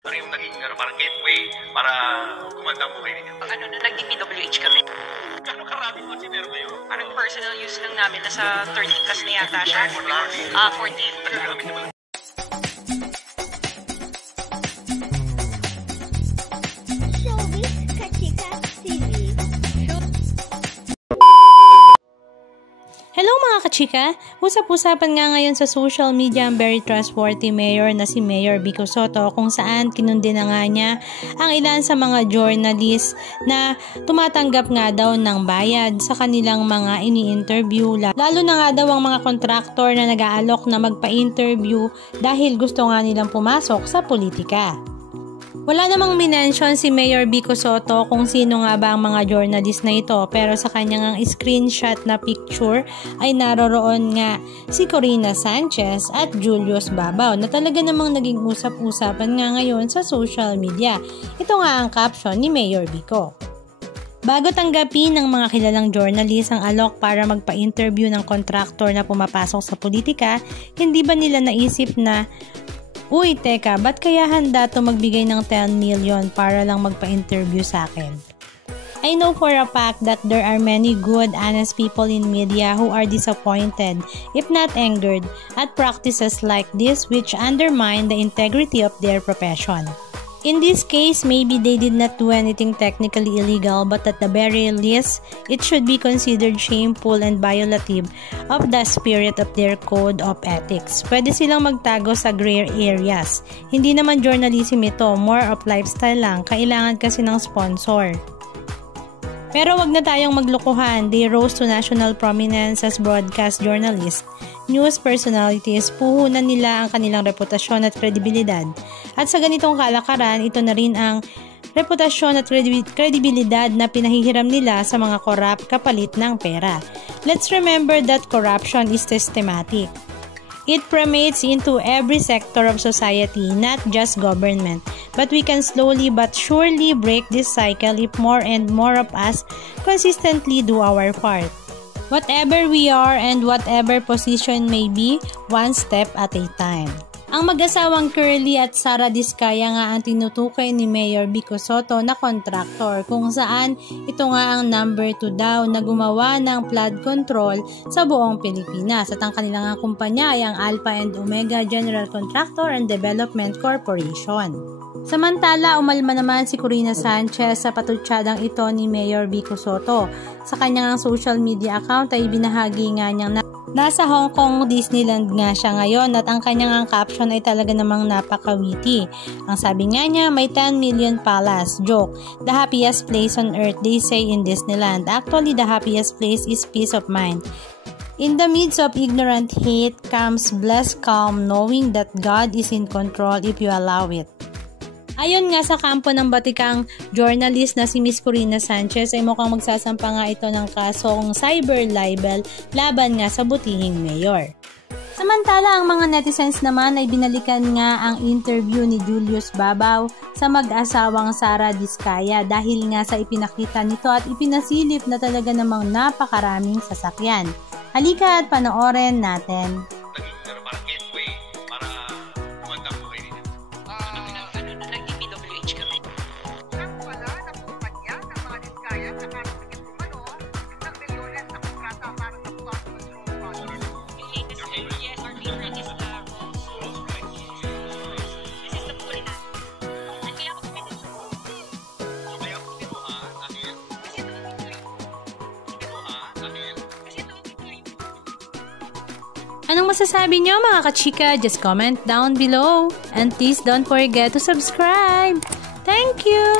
Ano yung naging parang gateway para kumanda ang buhay ninyo? Ano na, nag-DPWH kami. Gano'ng karami kotse meron kayo? Parang personal use lang namin, nasa 30 plus na yata siya. 14. Hello mga kachika! Usap-usapan nga ngayon sa social media ang very trustworthy mayor na si Mayor Vico Sotto kung saan kinundi na nga niya ang ilan sa mga journalist na tumatanggap nga daw ng bayad sa kanilang mga ini-interview. Lalo na nga daw ang mga kontraktor na nag-aalok na magpa-interview dahil gusto nga nilang pumasok sa politika. Wala namang minention si Mayor Vico Sotto kung sino nga ba ang mga journalist na ito, pero sa kanyang screenshot na picture ay naroroon nga si Corina Sanchez at Julius Babaw na talaga namang naging usap-usapan nga ngayon sa social media. Ito nga ang caption ni Mayor Vico. Bago tanggapin ng mga kilalang journalist ang alok para magpa-interview ng kontraktor na pumapasok sa politika, hindi ba nila naisip na uy, teka, ba't kaya handa to magbigay ng 10 million para lang magpa-interview sa akin? I know for a fact that there are many good, honest people in media who are disappointed, if not angered, at practices like this which undermine the integrity of their profession. In this case, maybe they did not do anything technically illegal, but at the very least, it should be considered shameful and violative of the spirit of their code of ethics. Pwede silang magtago sa gray areas. Hindi naman journalism ito, more of lifestyle lang. Kailangan kasi ng sponsor. Pero wag na tayong maglukuhan. They rose to national prominence as broadcast journalists. News personalities, puhunan nila ang kanilang reputasyon at kredibilidad. At sa ganitong kalakaran, ito na rin ang reputasyon at kredibilidad na pinahihiram nila sa mga korap kapalit ng pera. Let's remember that corruption is systematic. It permeates into every sector of society, not just government. But we can slowly but surely break this cycle if more and more of us consistently do our part. Whatever we are and whatever position may be, one step at a time. Ang mag-asawang Curly at Sara Diskaya nga ang tinutukoy ni Mayor Vico Sotto na kontraktor, kung saan ito nga ang number 2 daw na gumawa ng flood control sa buong Pilipinas, at ang kanilang kumpanya ay ang Alpha and Omega General Contractor and Development Corporation. Samantala, umalma naman si Corina Sanchez sa patutsyadang ito ni Mayor Vico Sotto. Sa kanyang social media account ay binahagi nga niyang nasa Hong Kong Disneyland nga siya ngayon, at ang kanyang caption ay talaga namang napakawiti. Ang sabi nga niya, may 10 million palace. Joke, the happiest place on earth, they say in Disneyland. Actually, the happiest place is peace of mind. In the midst of ignorant hate comes blessed calm, knowing that God is in control if you allow it. Ayon nga sa kampo ng batikang journalist na si Miss Corina Sanchez ay mukhang magsasampa nga ito ng kasong cyber libel laban nga sa butihing mayor. Samantala, ang mga netizens naman ay binalikan nga ang interview ni Julius Babaw sa mag-asawang Sara Diskaya dahil nga sa ipinakita nito at ipinasilip na talaga namang napakaraming sasakyan. Halika at panoorin natin. Anong masasabi nyo mga kachika? Just comment down below. And please don't forget to subscribe. Thank you!